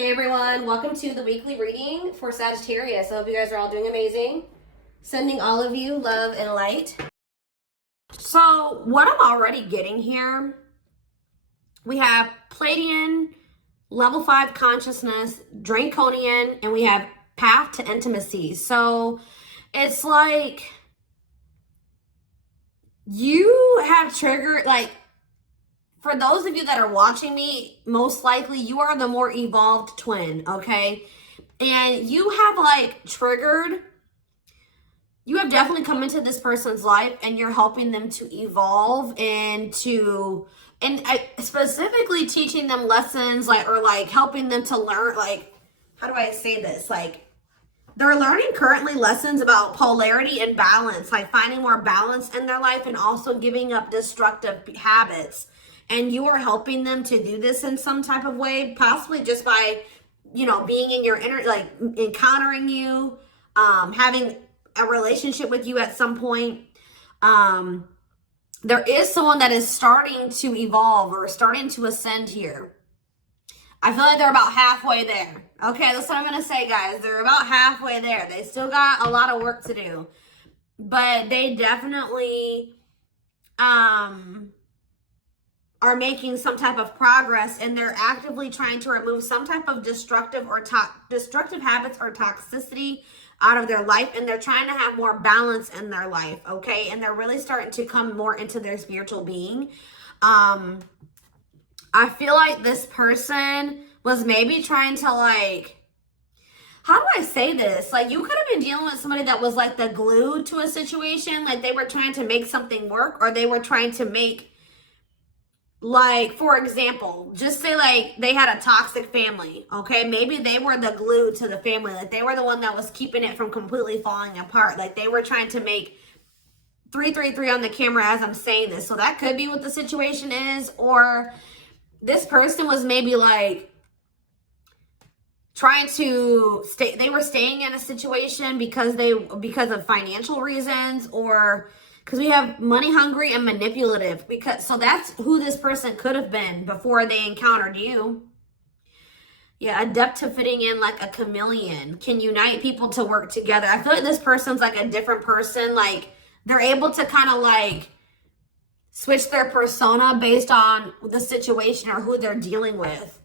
Hey everyone, welcome to the weekly reading for Sagittarius. I hope you guys are all doing amazing. Sending all of you love and light. So what I'm already getting here, we have Pleiadian, level 5 consciousness, Draconian, and we have path to intimacy. So it's like you have triggered, like, for those of you that are watching me, most likely you are the more evolved twin, okay? And you have like triggered, you have definitely come into this person's life and you're helping them to evolve and specifically teaching them lessons, like, or like helping them to learn, like, how do I say this? Like, they're learning currently lessons about polarity and balance, like finding more balance in their life and also giving up destructive habits. And you are helping them to do this in some type of way, possibly just by, you know, being in your inner, like encountering you, having a relationship with you at some point. There is someone that is starting to evolve or starting to ascend here. I feel like they're about halfway there. Okay, that's what I'm going to say, guys. They're about halfway there. They still got a lot of work to do. But they definitely are making some type of progress, and they're actively trying to remove some type of destructive habits or toxicity out of their life, and they're trying to have more balance in their life, okay? And they're really starting to come more into their spiritual being. I feel like this person was maybe trying to, like, how do I say this? Like, you could have been dealing with somebody that was like the glue to a situation, like they were trying to make something work, or they were trying to make, like, for example, just say like they had a toxic family, okay? Maybe they were the glue to the family. Like, they were the one that was keeping it from completely falling apart. Like, they were trying to make 333 on the camera as I'm saying this. So that could be what the situation is. Or this person was maybe like trying to stay, they were staying in a situation because of financial reasons, or because we have money hungry and manipulative, so that's who this person could have been before they encountered you. Yeah, adept to fitting in like a chameleon, can unite people to work together. I feel like this person's like a different person. Like, they're able to kind of like switch their persona based on the situation or who they're dealing with.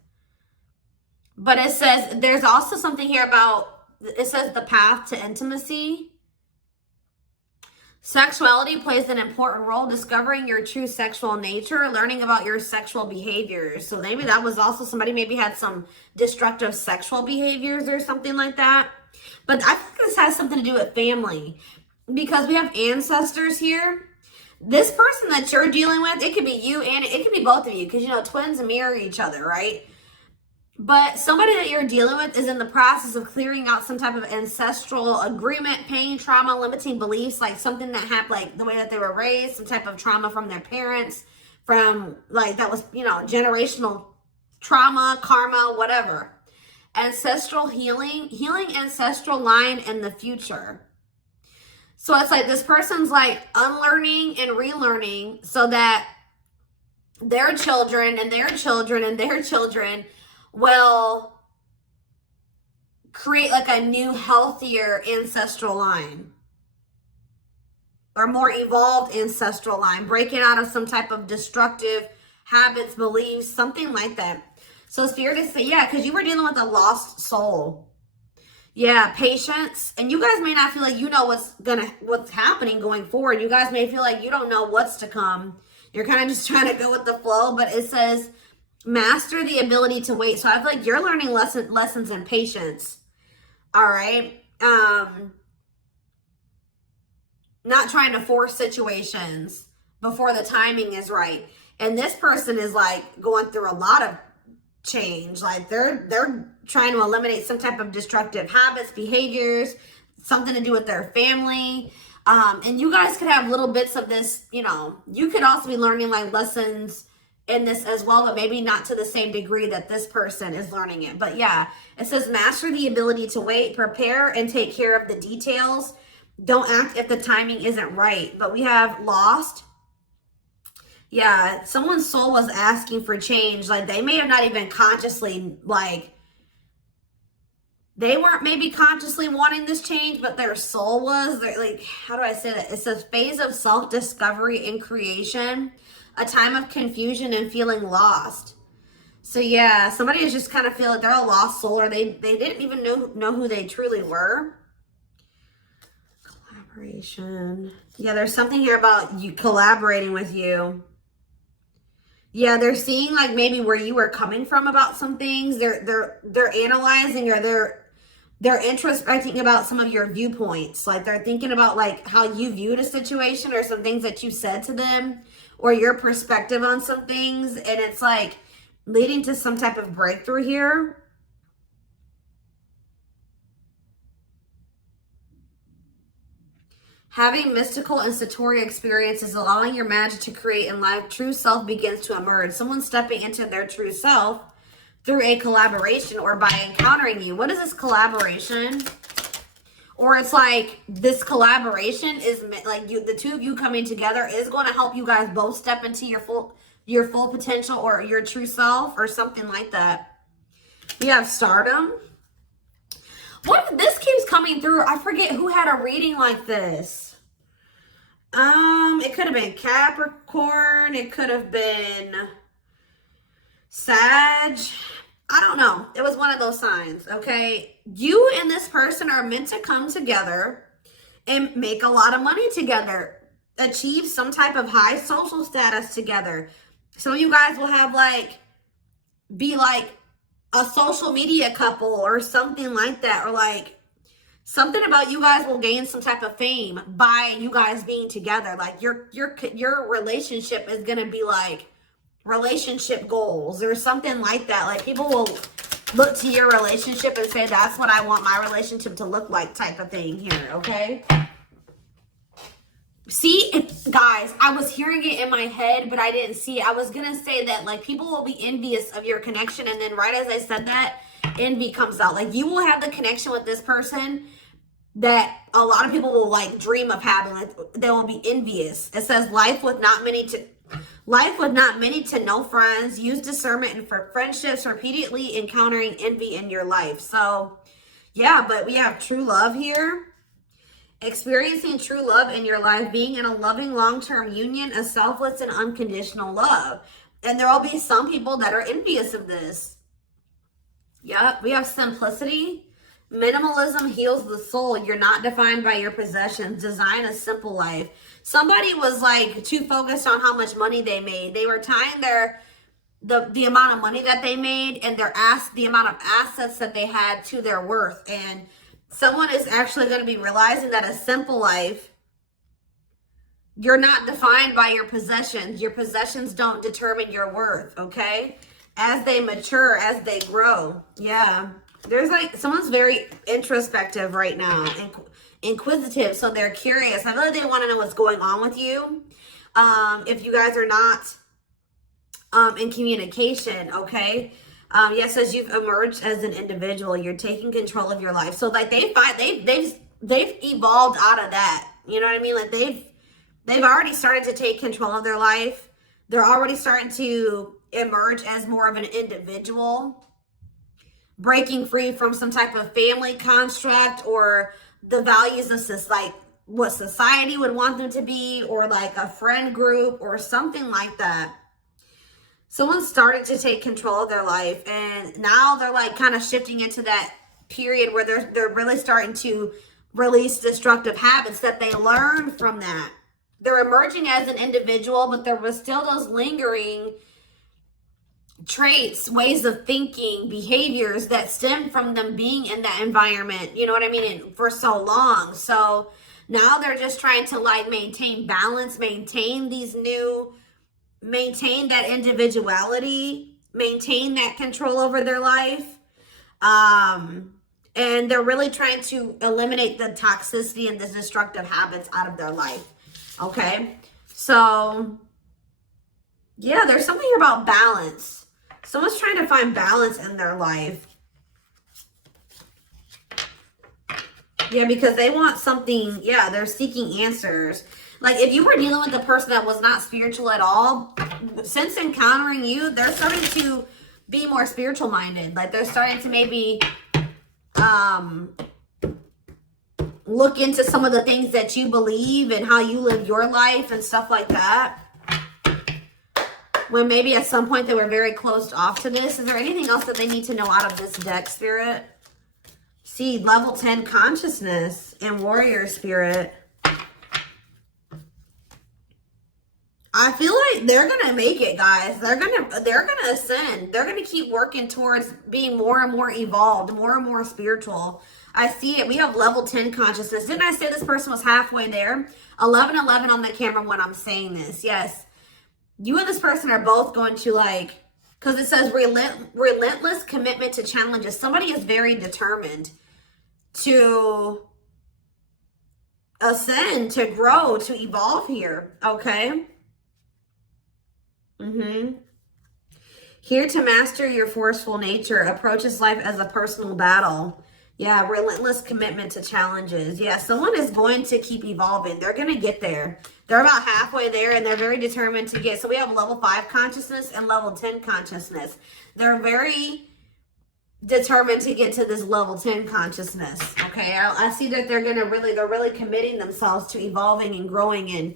But it says, there's also something here about, it says the path to intimacy. Sexuality plays an important role, discovering your true sexual nature, learning about your sexual behaviors. So maybe that was also somebody maybe had some destructive sexual behaviors or something like that. But I think this has something to do with family, because we have ancestors here. This person that you're dealing with, it could be you and it could be both of you, because, you know, twins mirror each other, right? But somebody that you're dealing with is in the process of clearing out some type of ancestral agreement, pain, trauma, limiting beliefs, like something that happened, like the way that they were raised, some type of trauma from their parents, from like that was, you know, generational trauma, karma, whatever. Ancestral healing ancestral line in the future. So it's like this person's like unlearning and relearning so that their children and their children and their children will create like a new, healthier ancestral line, or more evolved ancestral line, breaking out of some type of destructive habits, beliefs, something like that. So Spirit is saying, yeah, because you were dealing with a lost soul. Yeah, patience. And you guys may not feel like you know what's happening going forward. You guys may feel like you don't know what's to come. You're kind of just trying to go with the flow, but it says master the ability to wait. So I feel like you're learning lessons in patience. All right. Not trying to force situations before the timing is right. And this person is like going through a lot of change. Like they're trying to eliminate some type of destructive habits, behaviors, something to do with their family. And you guys could have little bits of this, you know, you could also be learning like lessons in this as well, but maybe not to the same degree that this person is learning it. But yeah, it says master the ability to wait, prepare and take care of the details. Don't act if the timing isn't right. But we have lost. Yeah, someone's soul was asking for change. Like, they may have not even consciously like They weren't maybe consciously wanting this change, but their soul was. They're like, how do I say that? It's a phase of self-discovery and creation, a time of confusion and feeling lost. So yeah, somebody is just kind of feel like they're a lost soul, or they didn't even know who they truly were. Collaboration. Yeah, there's something here about you collaborating with you. Yeah, they're seeing like maybe where you were coming from about some things. They're analyzing, or they're introspecting about some of your viewpoints. Like they're thinking about like how you viewed a situation, or some things that you said to them, or your perspective on some things. And it's like leading to some type of breakthrough here. Having mystical and satori experiences, allowing your magic to create in life, true self begins to emerge. Someone stepping into their true self through a collaboration or by encountering you. What is this collaboration? Or it's like this collaboration is like you, the two of you coming together is going to help you guys both step into your full potential, or your true self, or something like that. We have stardom. What, this keeps coming through. I forget who had a reading like this. It could have been Capricorn. It could have been Sag. I don't know. It was one of those signs, okay? You and this person are meant to come together and make a lot of money together, achieve some type of high social status together. Some of you guys will have like, be like a social media couple or something like that, or like something about you guys will gain some type of fame by you guys being together. Like your relationship is going to be like relationship goals or something like that. Like people will look to your relationship and say, that's what I want my relationship to look like, type of thing here, okay? See, guys, I was hearing it in my head, but I didn't see it. I was going to say that, like, people will be envious of your connection, and then right as I said that, envy comes out. Like, you will have the connection with this person that a lot of people will, like, dream of having. Like, they will be envious. It says, life with not many to no friends. Use discernment and for friendships, repeatedly encountering envy in your life. So, yeah, but we have true love here. Experiencing true love in your life, being in a loving long-term union, a selfless and unconditional love. And there will be some people that are envious of this. Yep, we have simplicity. Minimalism heals the soul. You're not defined by your possessions. Design a simple life. Somebody was like too focused on how much money they made. They were tying the amount of money that they made and the amount of assets that they had to their worth. And someone is actually going to be realizing that a simple life, you're not defined by your possessions. Your possessions don't determine your worth, okay? As they mature, as they grow. Yeah. There's like, someone's very introspective right now and inquisitive. So they're curious. I know they want to know what's going on with you. If you guys are not in communication, okay? Yes, as you've emerged as an individual, you're taking control of your life. So like they've evolved out of that. You know what I mean? Like they've already started to take control of their life. They're already starting to emerge as more of an individual, breaking free from some type of family construct or the values of like what society would want them to be, or like a friend group or something like that. Someone's started to take control of their life, and now they're like kind of shifting into that period where they're really starting to release destructive habits that they learned from that. They're emerging as an individual, but there was still those lingering traits, ways of thinking, behaviors that stem from them being in that environment, you know what I mean, and for so long. So now they're just trying to like maintain balance, maintain that individuality, maintain that control over their life. And they're really trying to eliminate the toxicity and the destructive habits out of their life. Okay. So yeah, there's something here about balance. Someone's trying to find balance in their life. Yeah, because they want something. Yeah, they're seeking answers. Like if you were dealing with a person that was not spiritual at all, since encountering you, they're starting to be more spiritual minded. Like they're starting to maybe look into some of the things that you believe and how you live your life and stuff like that. When maybe at some point they were very closed off to this. Is there anything else that they need to know out of this deck, Spirit? See, level 10 consciousness and warrior spirit. I feel like they're gonna make it, guys. They're gonna ascend. They're gonna keep working towards being more and more evolved, more and more spiritual. I see it. We have level 10 consciousness. Didn't I say this person was halfway there? 1111 on the camera when I'm saying this. Yes. You and this person are both going to, like, because it says relentless commitment to challenges. Somebody is very determined to ascend, to grow, to evolve here. Okay. Here to master your forceful nature. Approaches life as a personal battle. Yeah, relentless commitment to challenges. Yeah, someone is going to keep evolving. They're going to get there. They're about halfway there, and they're very determined to get. So we have level 5 consciousness and level 10 consciousness. They're very determined to get to this level 10 consciousness. Okay, I see that they're really committing themselves to evolving and growing and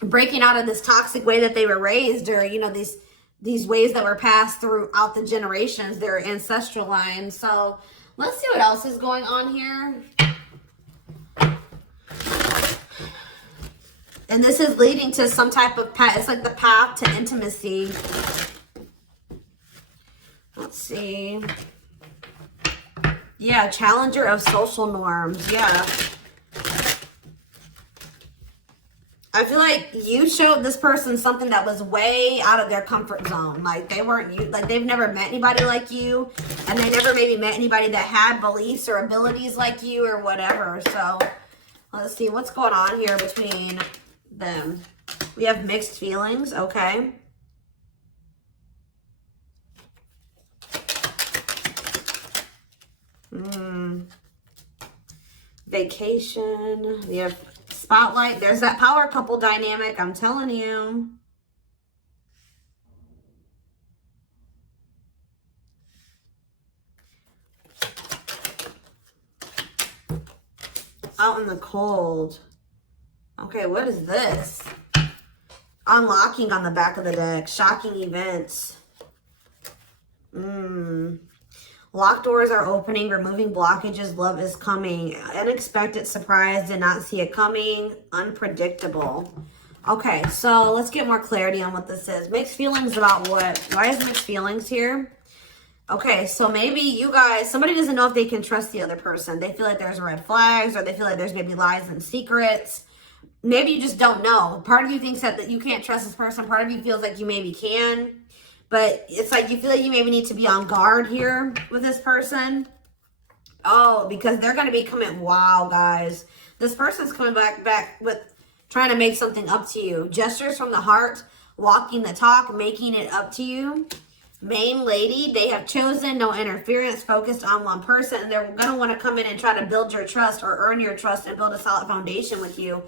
breaking out of this toxic way that they were raised, or, you know, these ways that were passed throughout the generations, their ancestral line. So let's see what else is going on here. And this is leading to some type of path. It's like the path to intimacy. Let's see. Yeah, challenger of social norms. Yeah. I feel like you showed this person something that was way out of their comfort zone. Like they weren't, like they've never met anybody like you, and they never maybe met anybody that had beliefs or abilities like you or whatever. So let's see what's going on here between them. We have mixed feelings. Okay. Vacation. We have spotlight. There's that power couple dynamic. I'm telling you. Out in the cold. Okay, what is this? Unlocking on the back of the deck. Shocking events. Locked doors are opening, removing blockages, love is coming. Unexpected surprise, did not see it coming. Unpredictable. Okay, so let's get more clarity on what this is. Mixed feelings about what? Why is mixed feelings here? Okay, so maybe you guys, somebody doesn't know if they can trust the other person. They feel like there's red flags, or they feel like there's maybe lies and secrets. Maybe you just don't know. Part of you thinks that you can't trust this person. Part of you feels like you maybe can. But it's like you feel like you maybe need to be on guard here with this person. Oh, because they're going to be coming. Wow, guys. This person's coming back with trying to make something up to you. Gestures from the heart, walking the talk, making it up to you. Main lady, they have chosen no interference, focused on one person. And they're going to want to come in and try to build your trust or earn your trust and build a solid foundation with you.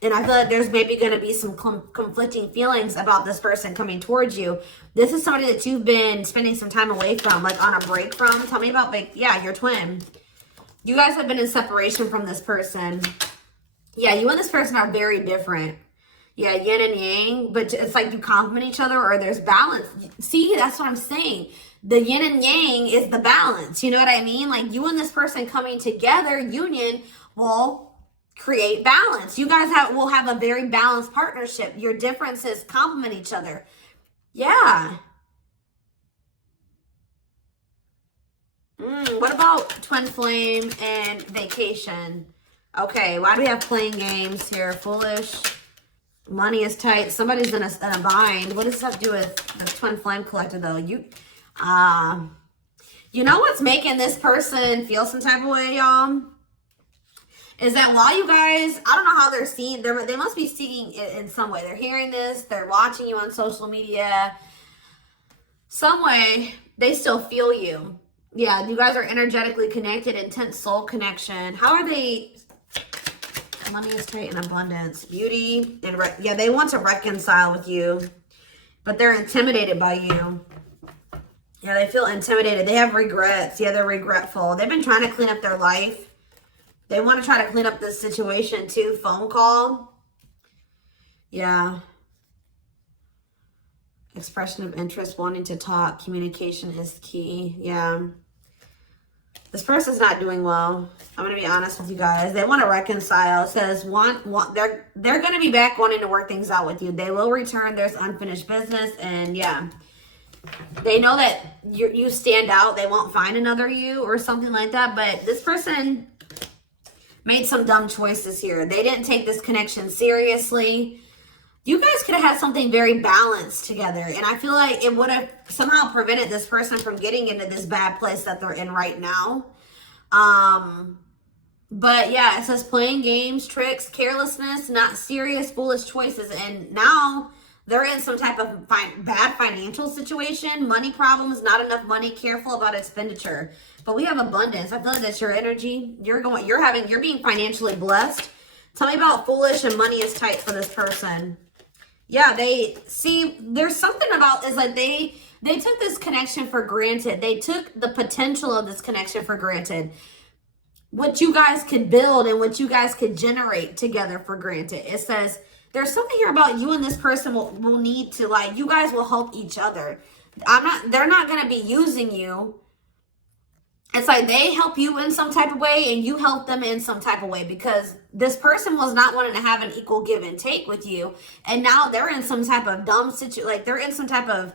And I feel like there's maybe going to be some conflicting feelings about this person coming towards you. This is somebody that you've been spending some time away from, like on a break from. Tell me about, like, yeah, your twin. You guys have been in separation from this person. Yeah, you and this person are very different. Yeah, yin and yang, but it's like you complement each other, or there's balance. See, that's what I'm saying. The yin and yang is the balance. You know what I mean? Like you and this person coming together, union, will create balance. You guys will have a very balanced partnership. Your differences complement each other. Yeah. What about twin flame and vacation? Okay, why do we have playing games here? Foolish. Money is tight. Somebody's in a bind. What does this have to do with the twin flame collector, though? You know what's making this person feel some type of way, y'all? Is that while you guys, I don't know how they're seeing, they must be seeing it in some way. They're hearing this, they're watching you on social media. Some way, they still feel you. Yeah, you guys are energetically connected, intense soul connection. How are they? Money is tight and abundance. Beauty, and yeah, they want to reconcile with you, but they're intimidated by you. Yeah, they feel intimidated. They have regrets. Yeah, they're regretful. They've been trying to clean up their life. They want to try to clean up this situation too. Phone call. Yeah. Expression of interest, wanting to talk. Communication is key. Yeah. This person's not doing well. I'm going to be honest with you guys. They want to reconcile. It says they're going to be back wanting to work things out with you. They will return. There's unfinished business. And yeah, they know that you stand out. They won't find another you or something like that. But this person made some dumb choices here. They didn't take this connection seriously. You guys could have had something very balanced together. And I feel like it would have somehow prevented this person from getting into this bad place that they're in right now. But yeah, it says playing games, tricks, carelessness, not serious, foolish choices. And now they're in some type of bad financial situation, money problems, not enough money, careful about expenditure. But we have abundance. I feel like that's your energy. You're being financially blessed. Tell me about foolish and money is tight for this person. Yeah, there's something about this, like they took this connection for granted. They took the potential of this connection for granted. What you guys could build and what you guys could generate together for granted. It says there's something here about you and this person will need to, like, you guys will help each other. They're not going to be using you. It's like they help you in some type of way and you help them in some type of way, because this person was not wanting to have an equal give and take with you. And now they're in some type of dumb situation, like they're in some type of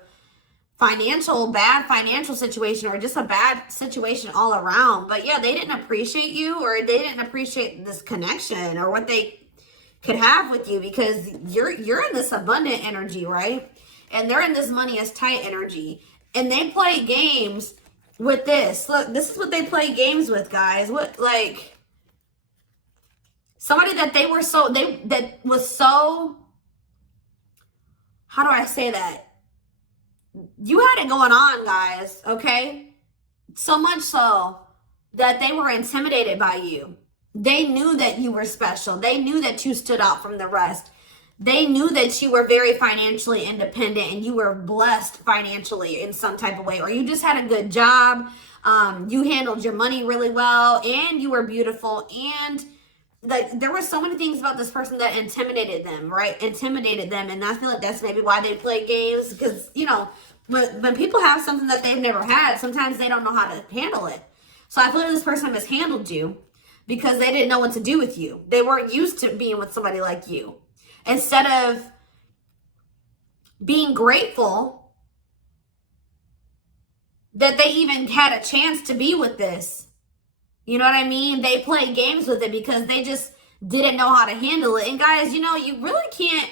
bad financial situation, or just a bad situation all around. But yeah, they didn't appreciate you, or they didn't appreciate this connection or what they could have with you, because you're in this abundant energy, right? And they're in this money is tight energy. And they play games with this. Look, this is what they play games with, guys. What, like, somebody that that was so, how do I say that? You had it going on, guys, okay? So much so that they were intimidated by you. They knew that you were special. They knew that you stood out from the rest. They knew that you were very financially independent and you were blessed financially in some type of way, or you just had a good job. You handled your money really well, and you were beautiful. And like, there were so many things about this person that intimidated them, right? Intimidated them. And I feel like that's maybe why they play games, because, you know, when people have something that they've never had, sometimes they don't know how to handle it. So I feel like this person mishandled you because they didn't know what to do with you. They weren't used to being with somebody like you. Instead of being grateful that they even had a chance to be with this, you know what I mean? They play games with it because they just didn't know how to handle it. And guys, you know, you really can't,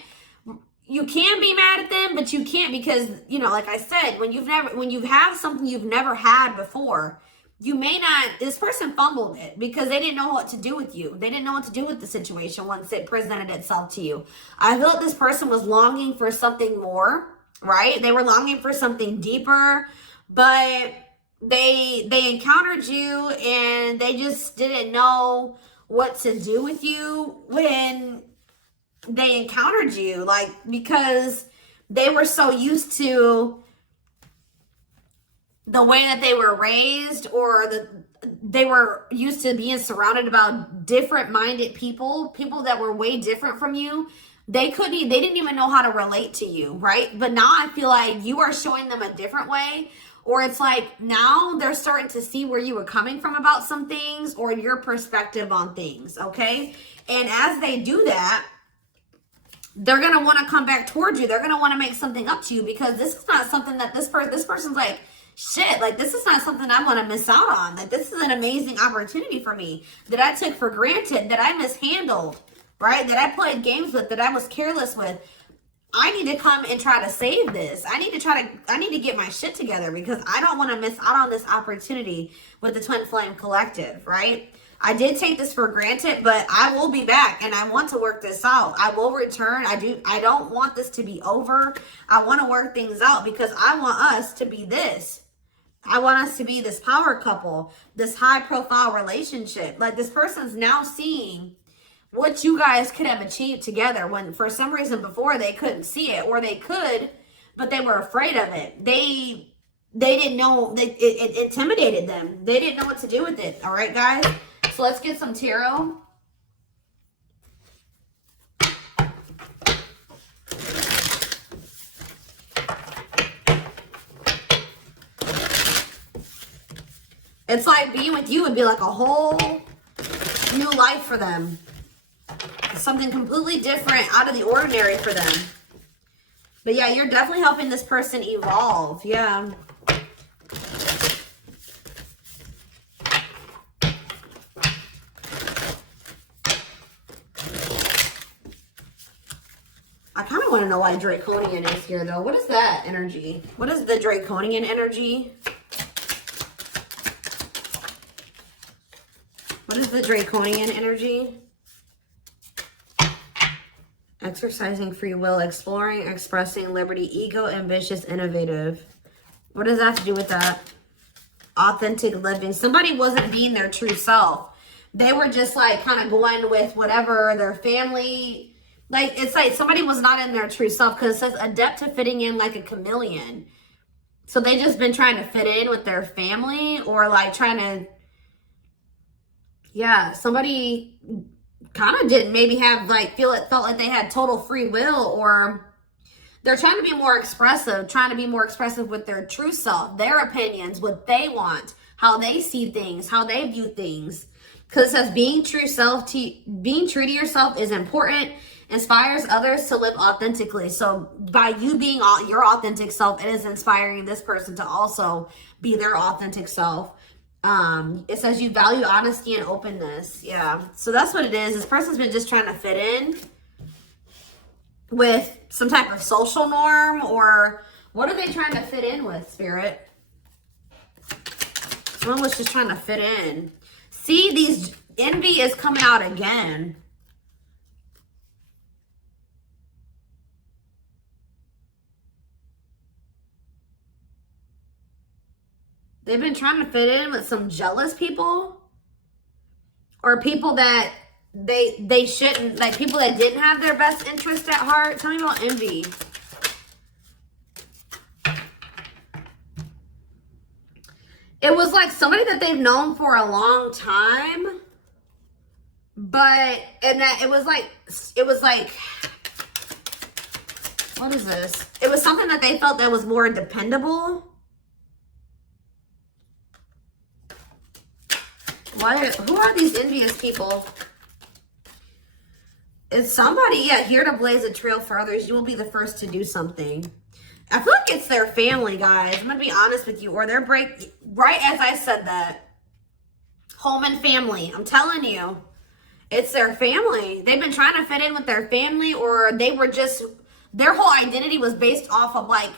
you can be mad at them, but you can't, because, you know, like I said, when you have something you've never had before, you may not, this person fumbled it because they didn't know what to do with you. They didn't know what to do with the situation once it presented itself to you. I feel like this person was longing for something more, right? They were longing for something deeper, but they encountered you and they just didn't know what to do with you when they encountered you, like, because they were so used to the way that they were raised, or they were used to being surrounded about different minded people that were way different from you. They didn't even know how to relate to you, right? But now I feel like you are showing them a different way, or it's like now they're starting to see where you were coming from about some things, or your perspective on things, okay? And as they do that, they're going to want to come back towards you. They're going to want to make something up to you, because this is not something that this person's like, shit, like, this is not something I want to miss out on. Like, this is an amazing opportunity for me that I took for granted, that I mishandled, right? That I played games with, that I was careless with. I need to come and try to save this. I need to get my shit together, because I don't want to miss out on this opportunity with the Twin Flame Collective, right? I did take this for granted, but I will be back and I want to work this out. I will return. I don't want this to be over. I want to work things out, because I want us to be this. I want us to be this power couple, this high profile relationship. Like, this person's now seeing what you guys could have achieved together, when for some reason before they couldn't see it, or they could, but they were afraid of it. They they didn't know, it intimidated them. They didn't know what to do with it. All right, guys? So let's get some tarot. It's like being with you would be like a whole new life for them. Something completely different, out of the ordinary for them. But yeah, you're definitely helping this person evolve. Yeah. I kind of want to know why Draconian is here, though. What is that energy? What is the Draconian energy? What is the Draconian energy? Exercising free will, exploring, expressing liberty, ego, ambitious, innovative. What does that have to do with that? Authentic living. Somebody wasn't being their true self. They were just like kind of going with whatever their family, like it's like somebody was not in their true self, because it says adept to fitting in like a chameleon. So they just been trying to fit in with their family, or like trying to, yeah, somebody kind of didn't maybe have like felt like they had total free will, or they're trying to be more expressive, with their true self, their opinions, what they want, how they see things, how they view things. Because it says being true to yourself is important, inspires others to live authentically. So by you being your authentic self, it is inspiring this person to also be their authentic self. It says you value honesty and openness. Yeah. So that's what it is. This person's been just trying to fit in with some type of social norm, or what are they trying to fit in with, Spirit? Someone was just trying to fit in. See, these envy is coming out again. They've been trying to fit in with some jealous people, or people that they shouldn't, like people that didn't have their best interest at heart. Tell me about envy. It was like somebody that they've known for a long time, and that it was like, what is this? It was something that they felt that was more dependable. Who are these envious people? It's somebody, yeah, here to blaze a trail for others. You will be the first to do something. I feel like it's their family, guys. I'm going to be honest with you. Or their right as I said that. Home and family. I'm telling you. It's their family. They've been trying to fit in with their family, or they were just, their whole identity was based off of like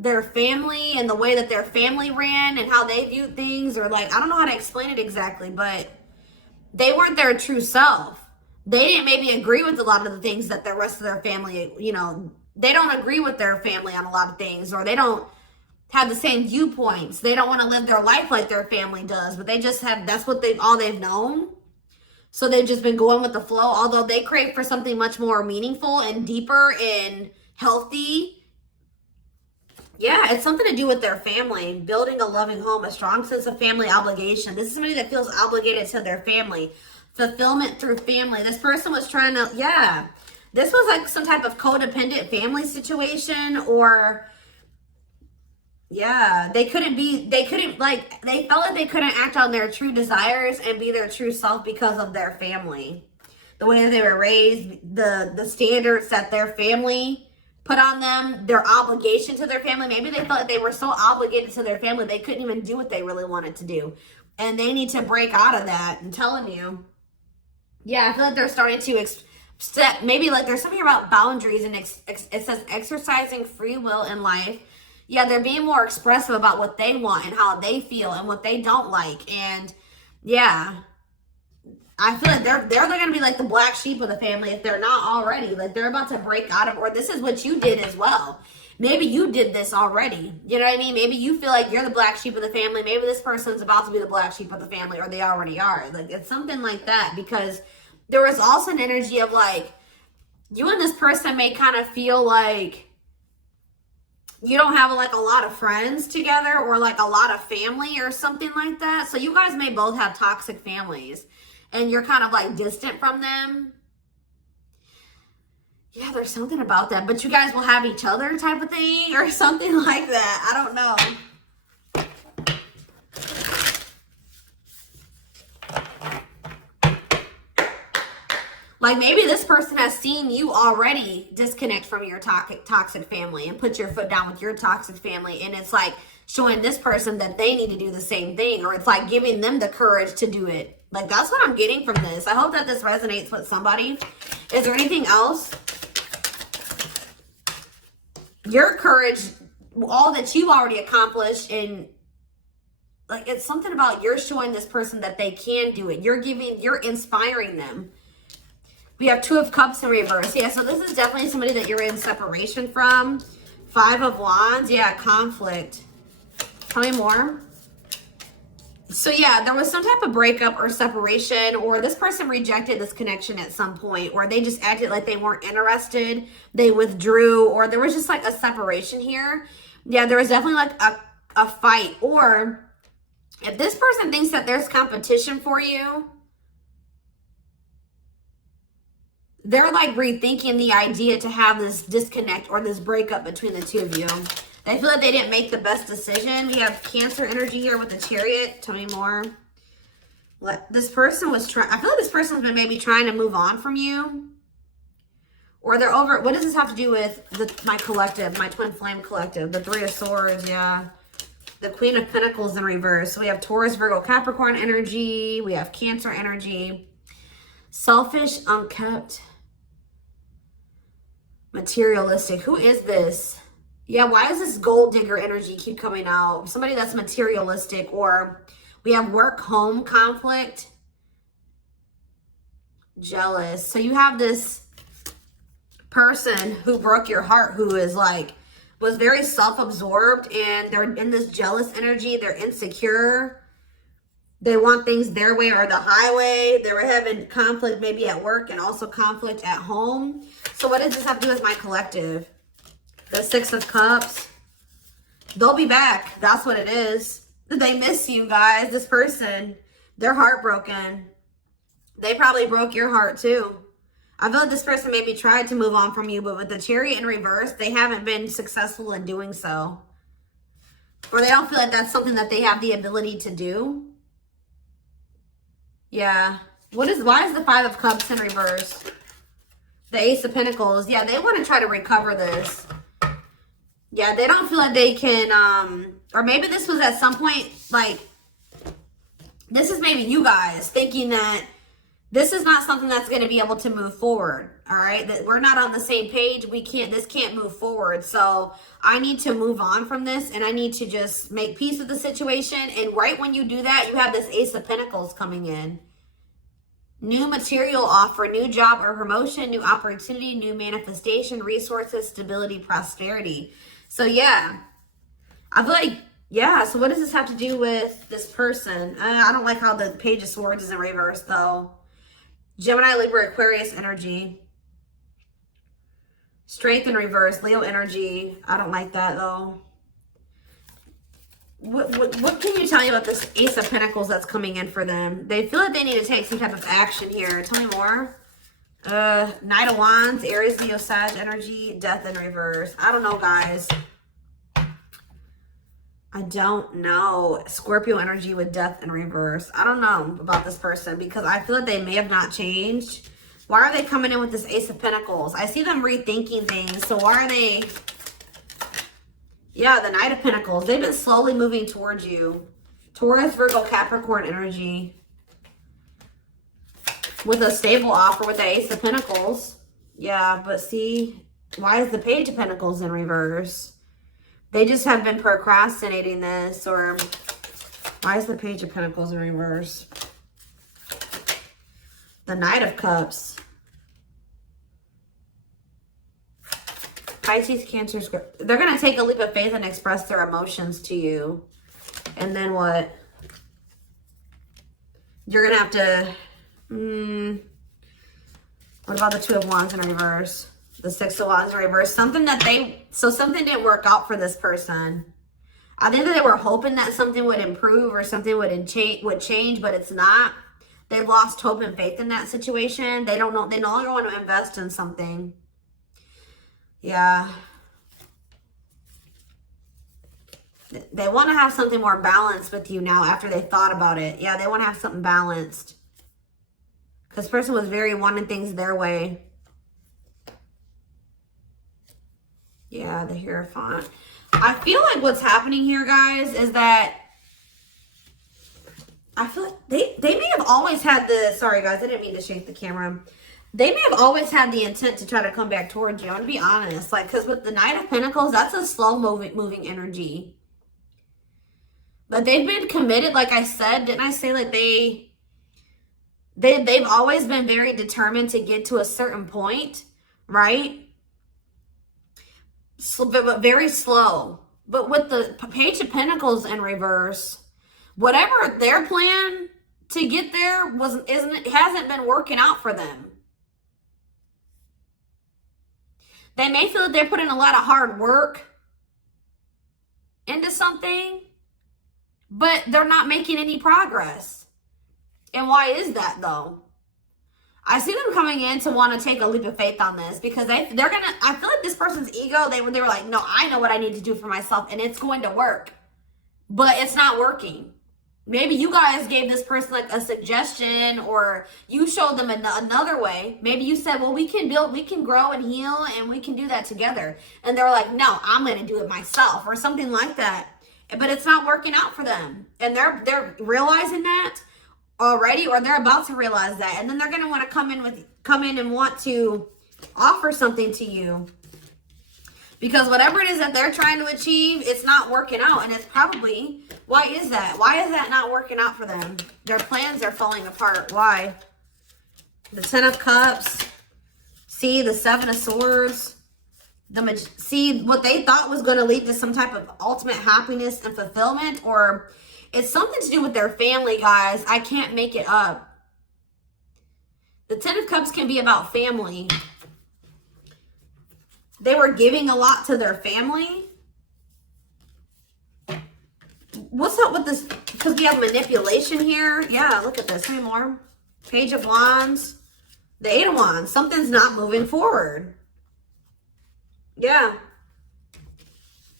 their family and the way that their family ran and how they viewed things, or like, I don't know how to explain it exactly, but they weren't their true self. They didn't maybe agree with a lot of the things that the rest of their family, you know, they don't agree with their family on a lot of things, or they don't have the same viewpoints. They don't want to live their life like their family does, but they just have, that's what all they've known. So they've just been going with the flow, although they crave for something much more meaningful and deeper and healthy. Yeah, it's something to do with their family, building a loving home, a strong sense of family obligation. This is somebody that feels obligated to their family, fulfillment through family. This person was trying to, yeah, this was like some type of codependent family situation, or yeah, they felt like they couldn't act on their true desires and be their true self because of their family. The way that they were raised, the standards that their family put on them, their obligation to their family. Maybe they felt like they were so obligated to their family, they couldn't even do what they really wanted to do. And they need to break out of that. I'm telling you. Yeah, I feel like they're starting to step, maybe like there's something about boundaries, and it says exercising free will in life. Yeah, they're being more expressive about what they want and how they feel and what they don't like. And yeah, I feel like they're going to be like the black sheep of the family if they're not already. Like they're about to break out of, or this is what you did as well. Maybe you did this already. You know what I mean? Maybe you feel like you're the black sheep of the family. Maybe this person's about to be the black sheep of the family, or they already are. Like it's something like that, because there was also an energy of like, you and this person may kind of feel like you don't have like a lot of friends together or like a lot of family or something like that. So you guys may both have toxic families and you're kind of like distant from them. Yeah, there's something about that, but you guys will have each other type of thing or something like that. I don't know. Like maybe this person has seen you already disconnect from your toxic family and put your foot down with your toxic family. And it's like showing this person that they need to do the same thing, or it's like giving them the courage to do it. Like that's what I'm getting from this. I hope that this resonates with somebody. Is there anything else? Your courage, all that you've already accomplished, and like it's something about you're showing this person that they can do it. You're inspiring them. We have 2 of Cups in reverse. Yeah, so this is definitely somebody that you're in separation from. 5 of Wands. Yeah, conflict. Tell me more. So yeah, there was some type of breakup or separation, or this person rejected this connection at some point, or they just acted like they weren't interested. They withdrew, or there was just like a separation here. Yeah, there was definitely like a fight. Or if this person thinks that there's competition for you, they're like rethinking the idea to have this disconnect or this breakup between the 2 of you. They feel like they didn't make the best decision. We have Cancer energy here with the Chariot. Tell me more. This person was trying, I feel like this person's been maybe trying to move on from you. Or they're over, what does this have to do with my collective, my twin flame collective? The 3 of Swords, yeah. The Queen of Pentacles in reverse. So we have Taurus, Virgo, Capricorn energy. We have Cancer energy. Selfish, unkept. Materialistic. Who is this? Yeah, why does this gold digger energy keep coming out? Somebody that's materialistic. Or we have work home conflict. Jealous. So you have this person who broke your heart, who is like, was very self-absorbed, and they're in this jealous energy. They're insecure. They want things their way or the highway. They were having conflict maybe at work and also conflict at home. So what does this have to do with my collective? The 6 of Cups. They'll be back. That's what it is. They miss you guys. This person, they're heartbroken. They probably broke your heart too. I feel like this person maybe tried to move on from you, but with the Chariot in reverse, they haven't been successful in doing so. Or they don't feel like that's something that they have the ability to do. Yeah. Why is the 5 of Cups in reverse? The Ace of Pentacles. Yeah, they want to try to recover this. Yeah, they don't feel like they can, or maybe this was at some point, like, this is maybe you guys thinking that this is not something that's going to be able to move forward. All right. That we're not on the same page. This can't move forward. So I need to move on from this, and I need to just make peace with the situation. And right when you do that, you have this Ace of Pentacles coming in. New material offer, new job or promotion, new opportunity, new manifestation, resources, stability, prosperity. So yeah, I feel like, yeah. So what does this have to do with this person? I don't like how the Page of Swords is in reverse though. Gemini, Libra, Aquarius energy. Strength in reverse, Leo energy. I don't like that though. What can you tell me about this Ace of Pentacles that's coming in for them? They feel like they need to take some type of action here. Tell me more. Knight of Wands, Aries, Leo, Sag energy, Death in reverse. I don't know, guys. I don't know. Scorpio energy with Death in reverse. I don't know about this person because I feel like they may have not changed. Why are they coming in with this Ace of Pentacles? I see them rethinking things. So why are they... Yeah, the Knight of Pentacles. They've been slowly moving towards you. Taurus, Virgo, Capricorn energy. With a stable offer with the Ace of Pentacles. Yeah, but see, why is the Page of Pentacles in reverse? They just have been procrastinating this. Or why is the Page of Pentacles in reverse? The Knight of Cups. Pisces, Cancer, Scorpio. They're going to take a leap of faith and express their emotions to you. And then what? You're going to have to... what about the Two of Wands in reverse? The Six of Wands in reverse. Something didn't work out for this person. I think that they were hoping that something would improve or something would change, but it's not. They lost hope and faith in that situation. They don't know. They no longer want to invest in something. Yeah. They want to have something more balanced with you now after they thought about it. Yeah, they want to have something balanced. Because this person was very wanting things their way. Yeah, the Hierophant. I feel like what's happening here, guys, is that I feel like they may have always had the, sorry guys, I didn't mean to shake the camera. They may have always had the intent to try to come back towards you. I'm going to be honest. Like, because with the Knight of Pentacles, that's a slow moving energy. But they've been committed, like I said. Didn't I say like they've always been very determined to get to a certain point, right? But very slow. But with the Page of Pentacles in reverse, whatever their plan to get there hasn't been working out for them. They may feel that they're putting a lot of hard work into something, but they're not making any progress. And why is that though? I see them coming in to want to take a leap of faith on this because they're gonna, I feel like this person's ego, they were like, no, I know what I need to do for myself and it's going to work, but it's not working. Maybe you guys gave this person like a suggestion, or you showed them another way. Maybe you said, well, we can build, we can grow and heal, and we can do that together. And they're like, no, I'm going to do it myself, or something like that. But it's not working out for them. And they're realizing that already, or they're about to realize that. And then they're going to want to come in and want to offer something to you. Because whatever it is that they're trying to achieve, it's not working out. And it's probably, why is that? Why is that not working out for them? Their plans are falling apart. Why? The Ten of Cups. See, the Seven of Swords. See, what they thought was going to lead to some type of ultimate happiness and fulfillment. Or it's something to do with their family, guys. I can't make it up. The Ten of Cups can be about family. They were giving a lot to their family. What's up with this? Because we have manipulation here. Yeah, look at this. How many more? Page of Wands. The Eight of Wands. Something's not moving forward. Yeah.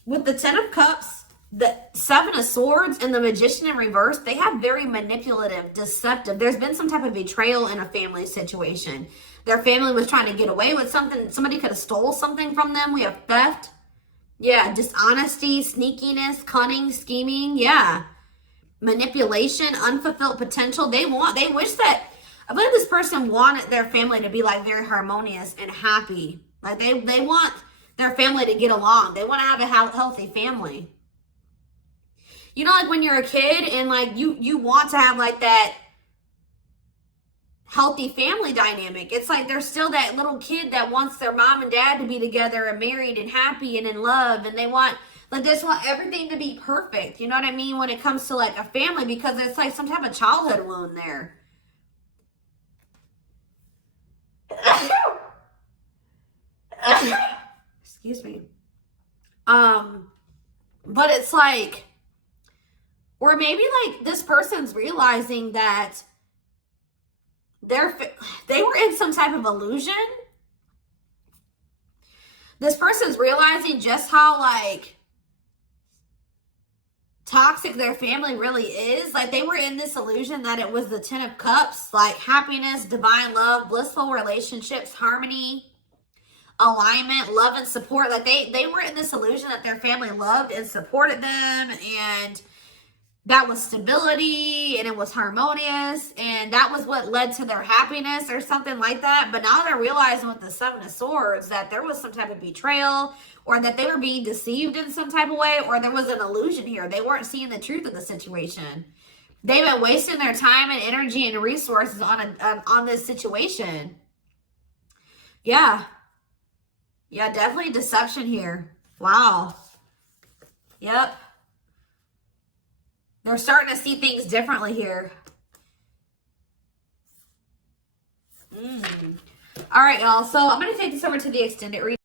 With the Ten of Cups, the Seven of Swords, and the Magician in reverse, they have very manipulative, deceptive. There's been some type of betrayal in a family situation. Their family was trying to get away with something. Somebody could have stole something from them. We have theft. Yeah, dishonesty, sneakiness, cunning, scheming. Yeah. Manipulation, unfulfilled potential. They wish that, I believe this person wanted their family to be like very harmonious and happy. Like they want their family to get along. They want to have a healthy family. You know, like when you're a kid and like you want to have like that healthy family dynamic. It's like there's still that little kid that wants their mom and dad to be together and married and happy and in love, and they want everything to be perfect. You know what I mean? When it comes to like a family, because it's like some type of childhood wound there. Excuse me. But it's like, or maybe like this person's realizing that they were in some type of illusion. This person's realizing just how like toxic their family really is. Like they were in this illusion that it was the Ten of Cups, like happiness, divine love, blissful relationships, harmony, alignment, love and support. Like they were in this illusion that their family loved and supported them, and that was stability, and it was harmonious, and that was what led to their happiness or something like that. But now they're realizing with the Seven of Swords that there was some type of betrayal, or that they were being deceived in some type of way, or there was an illusion here. They weren't seeing the truth of the situation. They've been wasting their time and energy and resources on this situation. Yeah. Yeah, definitely deception here. Wow. Yep. They're starting to see things differently here. All right, y'all. So I'm going to take this over to the extended reading.